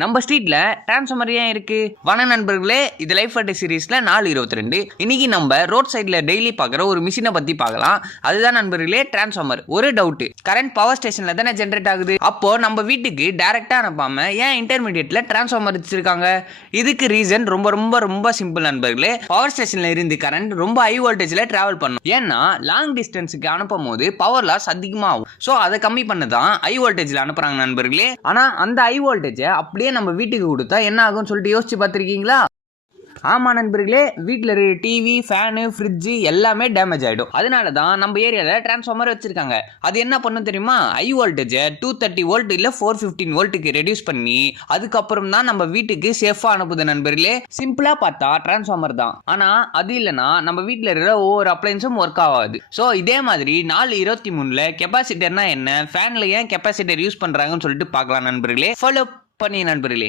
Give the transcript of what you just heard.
நம்ம ஸ்ட்ரீட்ல டிரான்ஸ்ஃபார்மர் ஏன் இருக்கு? வணக்கம் நண்பர்களே, இது லைஃப் அட்டை சீரீஸ்ல 4/22. இன்னைக்கு நம்ம ரோட் சைட்ல டெய்லி பார்க்குற ஒரு மிஷினை பத்தி பார்க்கலாம். அதுதான் நண்பர்களே டிரான்ஸ்ஃபார்மர். ஒரு டவுட், கரண்ட் பவர் ஸ்டேஷன்ல தானே ஜென்ரேட் ஆகுது. அப்போ நம்ம வீட்டுக்கு டைரக்டா அனுப்பாம ஏன் இன்டர்மீடியட்ல டிரான்ஸ்ஃபார்மர் வச்சிருக்காங்க? இதுக்கு ரீசன் ரொம்ப ரொம்ப ரொம்ப சிம்பிள் நண்பர்களே. பவர் ஸ்டேஷன்ல இருந்து கரண்ட் ரொம்ப ஹை வோல்டேஜ்ல டிராவல் பண்ணும். ஏன்னா லாங் டிஸ்டன்ஸுக்கு அனுப்பும் போது பவர் லாஸ் அதிகமாகும். ஸோ அதை கம்மி பண்ண தான் ஹை வோல்டேஜ்ல அனுப்புறாங்க நண்பர்களே. ஆனா அந்த ஹை வோல்டேஜை அப்படியே நம்ம வீட்டுக்கு கொடுத்தா என்ன ஆகும்னு சொல்லிட்டு யோசிச்சு பார்த்துருக்கீங்களா? ஆமாம் நண்பர்களே, வீட்டில் இருக்கிற டிவி, ஃபேனு, ஃப்ரிட்ஜு எல்லாமே டேமேஜ் ஆகிடும். அதனால தான் நம்ம ஏரியாவில் டிரான்ஸ்ஃபார்மர் வச்சுருக்காங்க. அது என்ன பண்ணும் தெரியுமா? ஹை வோல்டேஜை 230 வோல்ட் இல்லை 415 வோல்ட்டுக்கு ரெடியூஸ் பண்ணி அதுக்கப்புறம் தான் நம்ம வீட்டுக்கு சேஃபாக அனுப்புது நண்பர்களே. சிம்பிளாக பார்த்தா டிரான்ஸ்ஃபார்மர் தான். ஆனால் அது இல்லைனா நம்ம வீட்டில் இருக்கிற ஒவ்வொரு அப்ளைன்ஸும் ஒர்க் ஆகாது. ஸோ இதே மாதிரி 4/23 கெப்பாசிட்டர்னா என்ன, ஃபேனில் ஏன் கெப்பாசிட்டர் யூஸ் பண்ணுறாங்கன்னு சொல்லிட்டு பார்க்கலாம் நண்பர்களே. ஃபாலோ பண்ணி நண்பர்களே.